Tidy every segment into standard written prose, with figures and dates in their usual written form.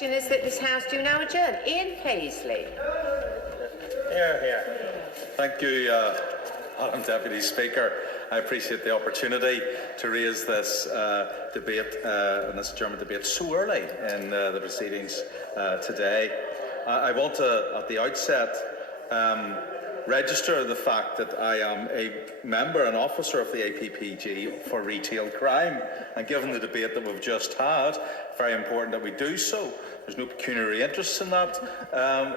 Is that this House do now adjourn. IAN Paisley. Here. Thank you, Madam Deputy Speaker. I appreciate the opportunity to raise this debate and this German debate so early in the proceedings today. I want to, at the outset, register the fact that I am a member and officer of the APPG for retail crime, and given the debate that we've just had, very important that we do so. There's no pecuniary interest in that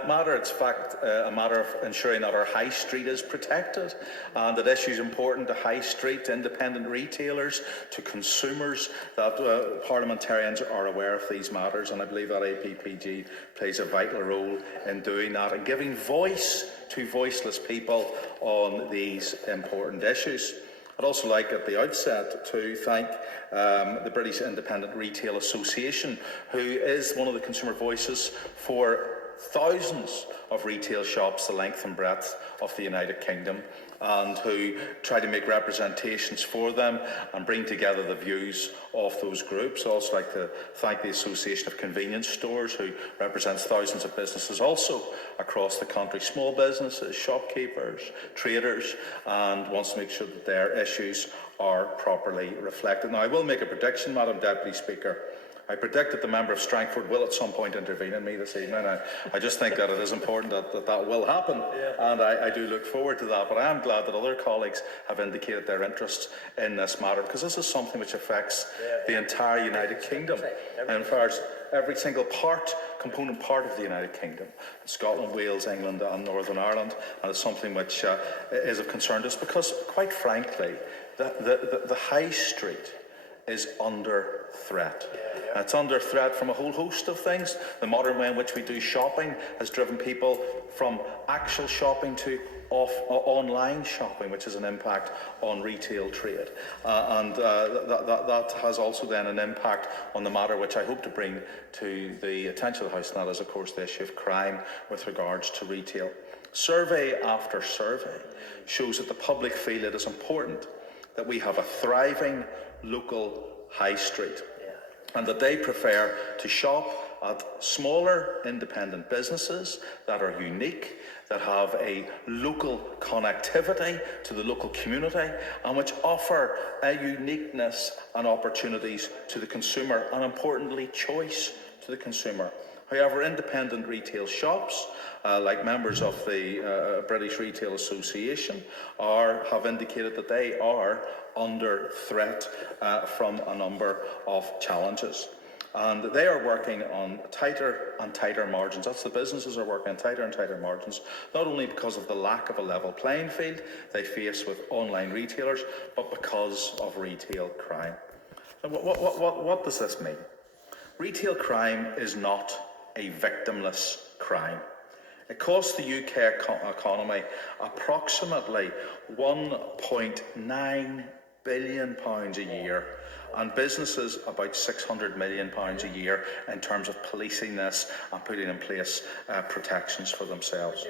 matter. It's in fact a matter of ensuring that our high street is protected, and that issues important to high street, to independent retailers, to consumers, that parliamentarians are aware of these matters, and I believe that APPG plays a vital role in doing that and giving voice to voiceless people on these important issues. I'd also like at the outset to thank the British Independent Retail Association, who is one of the consumer voices for thousands of retail shops the length and breadth of the United Kingdom, and who try to make representations for them and bring together the views of those groups. I'd also like to thank the Association of Convenience Stores, who represents thousands of businesses also across the country, small businesses, shopkeepers, traders, and wants to make sure that their issues are properly reflected. Now, I will make a prediction, Madam Deputy Speaker. I predict that the member of Strangford will at some point intervene in me this evening. I just think that it is important that will happen, and I do look forward to that. But I am glad that other colleagues have indicated their interest in this matter, because this is something which affects the entire United Kingdom, and as far as every single component part of the United Kingdom, Scotland, Wales, England and Northern Ireland, and it's something which is of concern to us, because quite frankly, the high street is under threat. It's under threat from a whole host of things. The modern way in which we do shopping has driven people from actual shopping to online shopping, which has an impact on retail trade. That has also then an impact on the matter which I hope to bring to the attention of the House, and that is, of course, the issue of crime with regards to retail. Survey after survey shows that the public feel it is important that we have a thriving local high street, and that they prefer to shop at smaller independent businesses that are unique, that have a local connectivity to the local community, and which offer a uniqueness and opportunities to the consumer, and importantly, choice to the consumer. However, independent retail shops, like members of the British Retail Association, have indicated that they are under threat from a number of challenges. And they are working on tighter and tighter margins. That's the businesses are working on tighter and tighter margins, not only because of the lack of a level playing field they face with online retailers, but because of retail crime. So what does this mean? Retail crime is not a victimless crime. It costs the UK economy approximately £1.9 billion a year, and businesses about £600 million a year in terms of policing this and putting in place protections for themselves.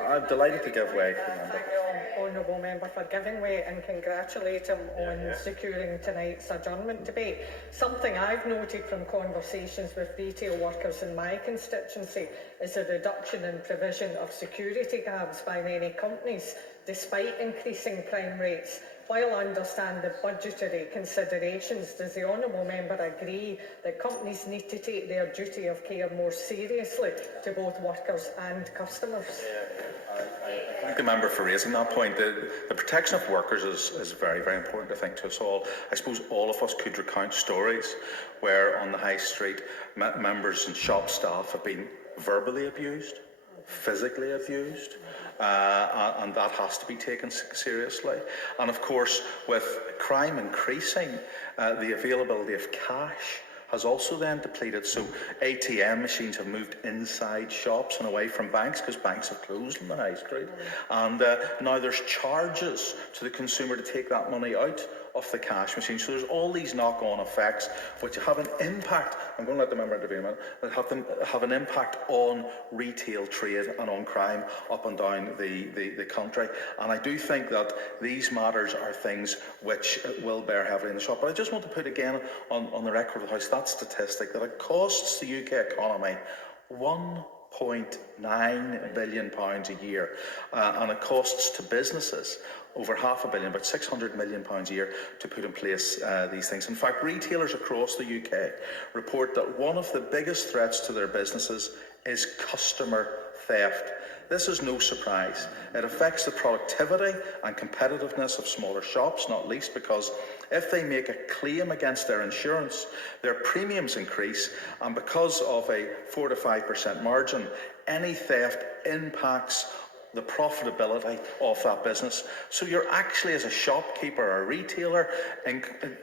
I'm delighted to give way. Thank you, Honourable Member, for giving way, and congratulate him on securing tonight's adjournment debate. Something I've noted from conversations with retail workers in my constituency is a reduction in provision of security guards by many companies, despite increasing crime rates. While I understand the budgetary considerations, does the Honourable Member agree that companies need to take their duty of care more seriously to both workers and customers? I thank the member for raising that point. The protection of workers is very, very important, I think, to us all. I suppose all of us could recount stories where on the high street members and shop staff have been verbally abused, physically abused, and that has to be taken seriously. And of course, with crime increasing, the availability of cash has also then depleted. So ATM machines have moved inside shops and away from banks, because banks have closed on the high street. And now there's charges to the consumer to take that money out of the cash machine. So there's all these knock-on effects which have an impact. I'm going to let the member intervene a minute. That have an impact on retail trade and on crime up and down the country. And I do think that these matters are things which will bear heavily in the shop. But I just want to put again on the record of the House that statistic that it costs the UK economy £1.9 billion a year, and it costs to businesses over £500 million, about £600 million a year, to put in place these things. In fact, retailers across the UK report that one of the biggest threats to their businesses is customer theft. This is no surprise. It affects the productivity and competitiveness of smaller shops, not least because if they make a claim against their insurance, their premiums increase, and because of a 4 to 5% margin, any theft impacts the profitability of that business. So you're actually, as a shopkeeper or a retailer,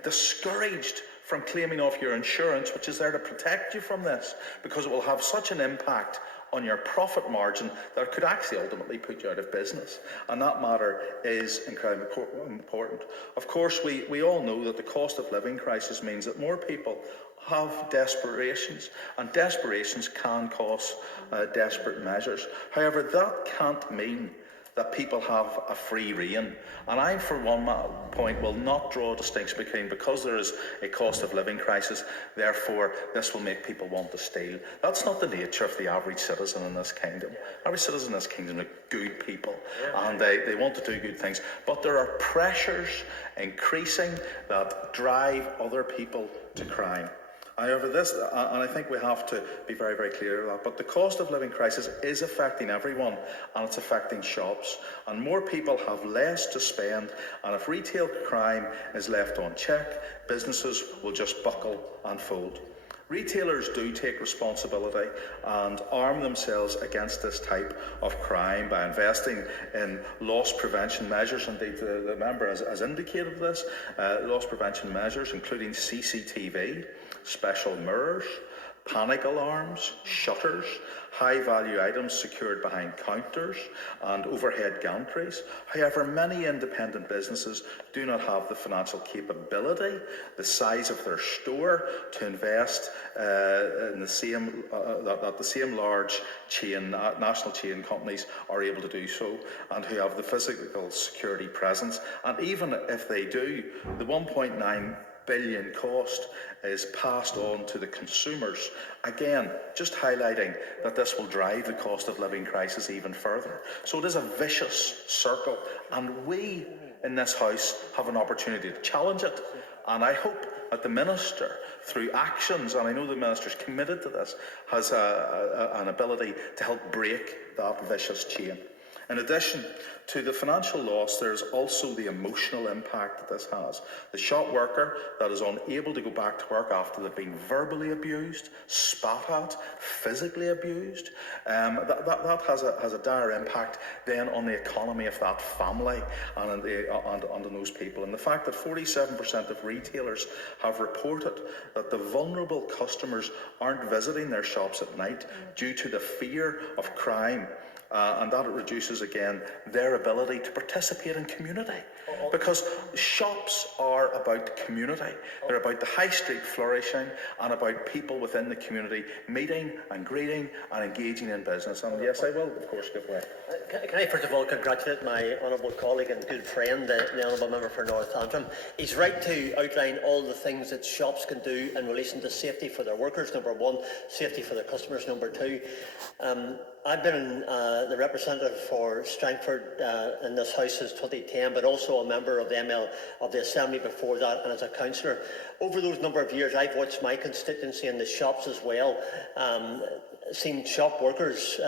discouraged from claiming off your insurance, which is there to protect you from this, because it will have such an impact on your profit margin that it could actually ultimately put you out of business. And that matter is incredibly important. Of course, we all know that the cost of living crisis means that more people have desperations, and desperations can cause desperate measures. However, that can't mean that people have a free rein. And I, for one point, will not draw a distinction between because there is a cost of living crisis, therefore this will make people want to steal. That's not the nature of the average citizen in this kingdom. Average citizens in this kingdom are good people, and they want to do good things. But there are pressures increasing that drive other people to crime. However, and I think we have to be very, very clear about that, but the cost of living crisis is affecting everyone, and it's affecting shops. And more people have less to spend, and if retail crime is left unchecked, businesses will just buckle and fold. Retailers do take responsibility and arm themselves against this type of crime by investing in loss prevention measures. Indeed, the member has indicated this, loss prevention measures including CCTV, special mirrors, panic alarms, shutters, high-value items secured behind counters and overhead gantries. However, many independent businesses do not have the financial capability, the size of their store to invest in the same that the same large chain, national chain companies are able to do so, and who have the physical security presence. And even if they do, the 1.9 billion cost is passed on to the consumers. Again, just highlighting that this will drive the cost of living crisis even further. So it is a vicious circle, and we in this House have an opportunity to challenge it. And I hope that the Minister, through actions, and I know the Minister's committed to this, has an ability to help break that vicious chain. In addition to the financial loss, there is also the emotional impact that this has. The shop worker that is unable to go back to work after they've been verbally abused, spat at, physically abused, that has a dire impact then on the economy of that family and on those people. And the fact that 47% of retailers have reported that the vulnerable customers aren't visiting their shops at night due to the fear of crime. And that it reduces again their ability to participate in community, because shops are about community. They're about the high street flourishing and about people within the community meeting and greeting and engaging in business. And yes, I will of course give way. Can I first of all congratulate my honourable colleague and good friend, the honourable member for North Antrim. He's right to outline all the things that shops can do in relation to safety for their workers, number one, safety for their customers, number two. I've been the representative for Strangford in this House since 2010, but also a member of the Assembly before that, and as a councillor. Over those number of years, I've watched my constituency in the shops as well, seen shop workers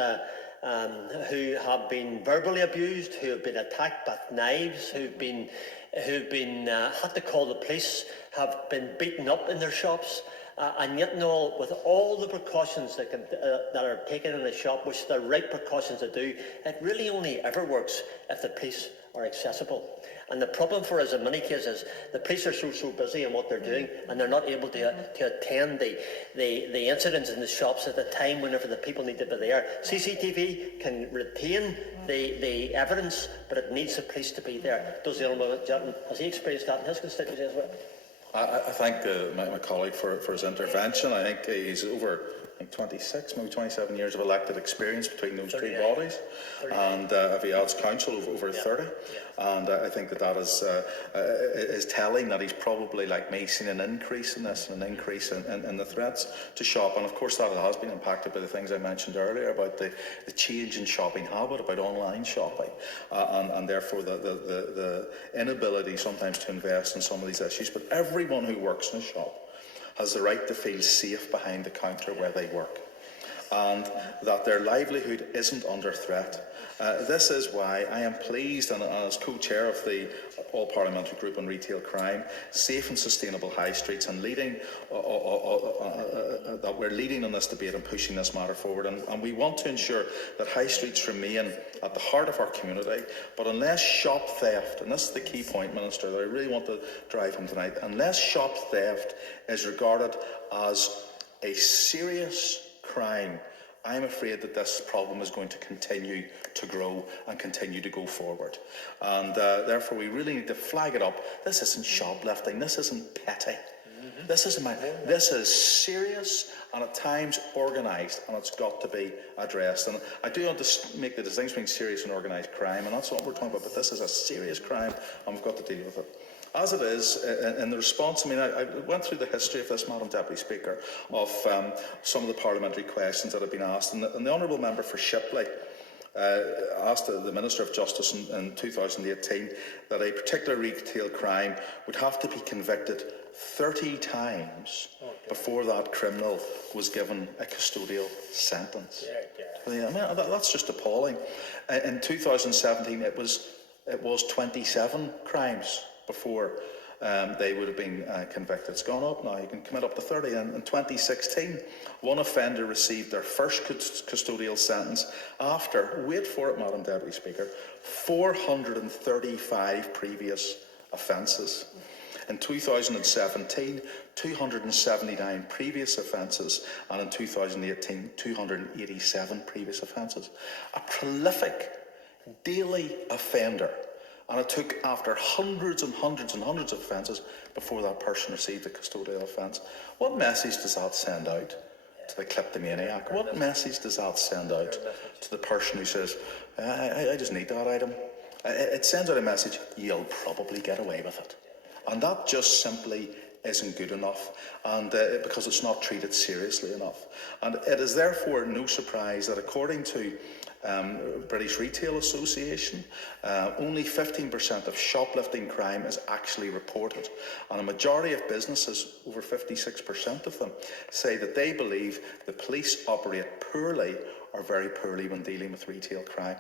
who have been verbally abused, who have been attacked with knives, who've been had to call the police, have been beaten up in their shops. And yet, no, with all the precautions that are taken in the shop, which the right precautions to do, it really only ever works if the police are accessible. And the problem for us in many cases, the police are so busy in what they're doing, and they're not able to attend the incidents in the shops at the time whenever the people need to be there. CCTV can retain the evidence, but it needs the police to be there. Does the honourable gentleman, has he experienced that in his constituency as well? I thank my colleague for his intervention. I think he's over 26, maybe 27 years of elected experience between those two bodies, and if he adds council, over 30. And I think that is telling that he's probably, like me, seen an increase in this, an increase in the threats to shop. And of course that has been impacted by the things I mentioned earlier about the change in shopping habit, about online shopping, and therefore the inability sometimes to invest in some of these issues. But everyone who works in a shop has the right to feel safe behind the counter where they work, and that their livelihood isn't under threat. This is why I am pleased, and as co-chair of the All-Parliamentary Group on Retail Crime, Safe and Sustainable High Streets, and leading that we're leading on this debate and pushing this matter forward. And we want to ensure that high streets remain at the heart of our community. But unless shop theft, and this is the key point, Minister, that I really want to drive home tonight, unless shop theft is regarded as a serious crime, I'm afraid that this problem is going to continue to grow and continue to go forward. And therefore we really need to flag it up. This isn't shoplifting, this isn't petty. This is serious and at times organised, and it's got to be addressed. And I do want to make the distinction between serious and organised crime, and that's what we're talking about, but this is a serious crime and we've got to deal with it. As it is, in the response, I went through the history of this, Madam Deputy Speaker, of some of the parliamentary questions that have been asked, and the Honourable Member for Shipley asked the Minister of Justice in 2018 that a particular retail crime would have to be convicted 30 times before that criminal was given a custodial sentence. That's just appalling. In 2017, it was 27 crimes before they would have been convicted. It's gone up now. You can commit up to 30. And in 2016, one offender received their first custodial sentence after, wait for it, Madam Deputy Speaker, 435 previous offences. In 2017, 279 previous offences, and in 2018, 287 previous offences. A prolific daily offender. And it took after hundreds and hundreds and hundreds of offences before that person received a custodial offence. What message does that send out to the kleptomaniac? What message does that send out to the person who says, I just need that item? It sends out a message, you'll probably get away with it. And that just simply isn't good enough, and because it's not treated seriously enough. And it is therefore no surprise that according to British Retail Association, only 15% of shoplifting crime is actually reported, and a majority of businesses, over 56% of them, say that they believe the police operate poorly or very poorly when dealing with retail crime.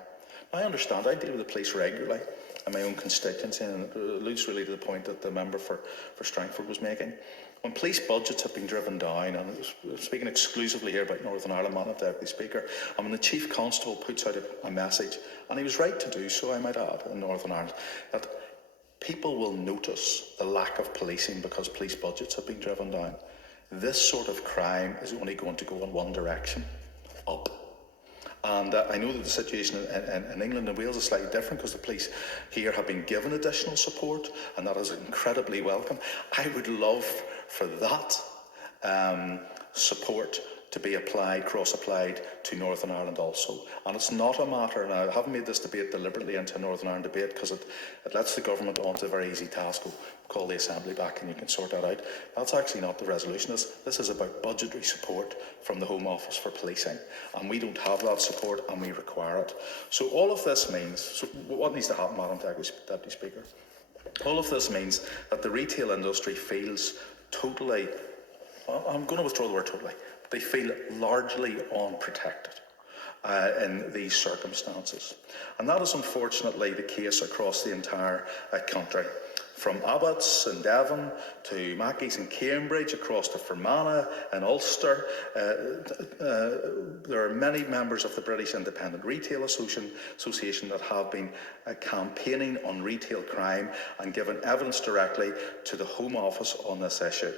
I understand, I deal with the police regularly in my own constituency, and it alludes really to the point that the member for Strangford was making. When police budgets have been driven down, and I'm speaking exclusively here about Northern Ireland, Madam Deputy Speaker, and when the Chief Constable puts out a message, and he was right to do so, I might add, in Northern Ireland, that people will notice the lack of policing because police budgets have been driven down. This sort of crime is only going to go in one direction, up. And I know that the situation in England and Wales is slightly different because the police here have been given additional support, and that is incredibly welcome. I would love for that support to be cross-applied to Northern Ireland also. And it's not a matter, and I haven't made this debate deliberately into a Northern Ireland debate because it lets the government onto a very easy task, call the Assembly back and you can sort that out. That's actually not the resolution. This is about budgetary support from the Home Office for policing, and we don't have that support and we require it. So all of this means, so what needs to happen, Madam Deputy Speaker? All of this means that the retail industry feels totally, I'm going to withdraw the word totally, they feel largely unprotected in these circumstances. And that is unfortunately the case across the entire country. from Abbott's in Devon to Mackays in Cambridge, across to Fermanagh and Ulster. There are many members of the British Independent Retail Association that have been campaigning on retail crime and given evidence directly to the Home Office on this issue,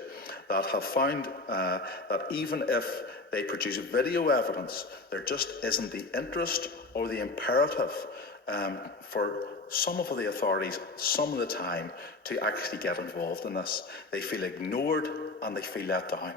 that have found that even if they produce video evidence, there just isn't the interest or the imperative for some of the authorities, some of the time, to actually get involved in this. They feel ignored and they feel let down.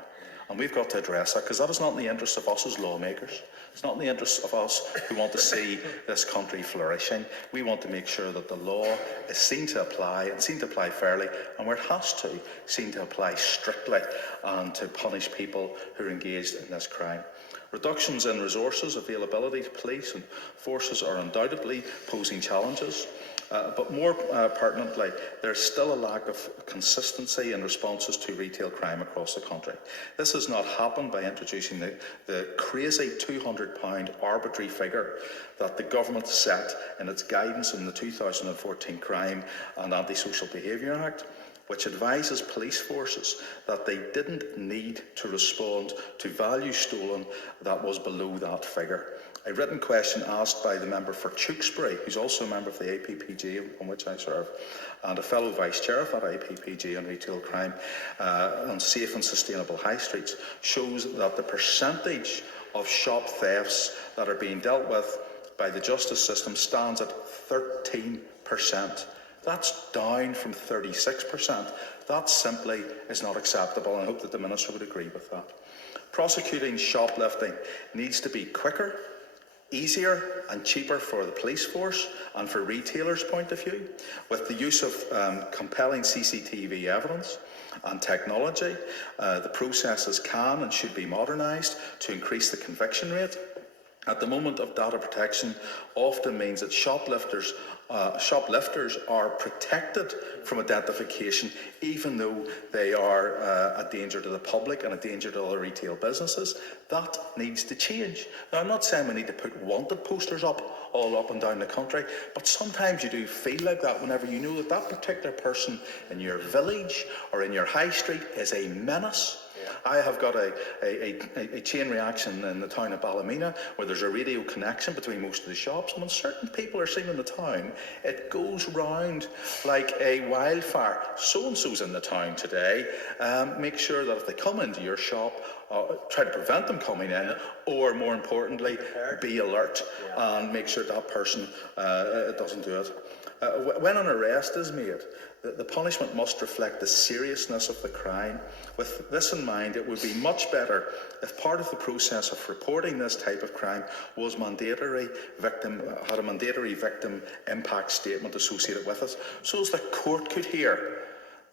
And we've got to address that, because that is not in the interest of us as lawmakers. It's not in the interest of us who want to see this country flourishing. We want to make sure that the law is seen to apply, and seen to apply fairly, and where it has to, seen to apply strictly, and to punish people who are engaged in this crime. Reductions in resources availability to police and forces are undoubtedly posing challenges. But more pertinently, there's still a lack of consistency in responses to retail crime across the country. This has not happened by introducing the crazy £200 arbitrary figure that the government set in its guidance in the 2014 Crime and Antisocial Behaviour Act, which advises police forces that they didn't need to respond to value stolen that was below that figure. A written question asked by the member for Tewkesbury, who's also a member of the APPG on which I serve, and a fellow vice chair of that APPG on retail crime on safe and sustainable high streets, shows that the percentage of shop thefts that are being dealt with by the justice system stands at 13%. That's down from 36%. That simply is not acceptable, and I hope that the Minister would agree with that. Prosecuting shoplifting needs to be quicker, easier and cheaper for the police force and for retailers' point of view, with the use of compelling CCTV evidence and technology. The processes can and should be modernised to increase the conviction rate. At the moment of data protection often means that shoplifters are protected from identification, even though they are a danger to the public and a danger to other retail businesses. That needs to change. Now, I'm not saying we need to put wanted posters up all up and down the country, but sometimes you do feel like that whenever you know that that particular person in your village or in your high street is a menace. I have got a chain reaction in the town of Ballymena where there's a radio connection between most of the shops, and when certain people are seen in the town, it goes round like a wildfire. So-and-so's in the town today. Make sure that if they come into your shop, try to prevent them coming in, or more importantly, be alert and make sure that person doesn't do it. When an arrest is made, the punishment must reflect the seriousness of the crime. With this in mind, it would be much better if part of the process of reporting this type of crime was had a mandatory victim impact statement associated with it, so as the court could hear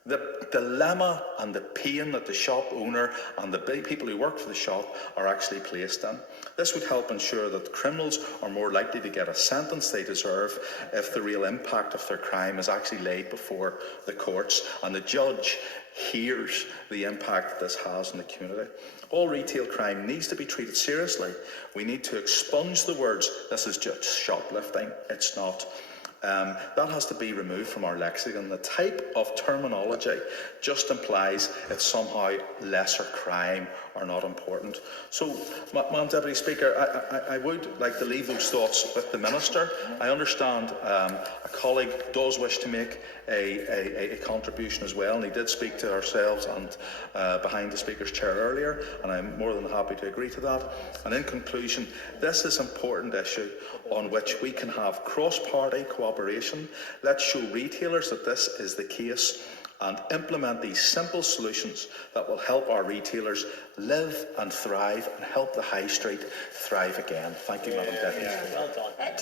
the dilemma and the pain that the shop owner and the people who work for the shop are actually placed in. This would help ensure that criminals are more likely to get a sentence they deserve if the real impact of their crime is actually laid before the courts and the judge hears the impact this has on the community. All retail crime needs to be treated seriously. We need to expunge the words, "This is just shoplifting." It's not. That has to be removed from our lexicon. The type of terminology just implies it's somehow lesser crime or not important. So, Madam Deputy Speaker, I would like to leave those thoughts with the Minister. I understand a colleague does wish to make a contribution as well, and he did speak to ourselves and behind the Speaker's chair earlier, and I'm more than happy to agree to that. And in conclusion, this is an important issue on which we can have cross-party cooperation. Let's show retailers that this is the case and implement these simple solutions that will help our retailers live and thrive and help the high street thrive again. Thank you, Madam Deputy Speaker. Well done.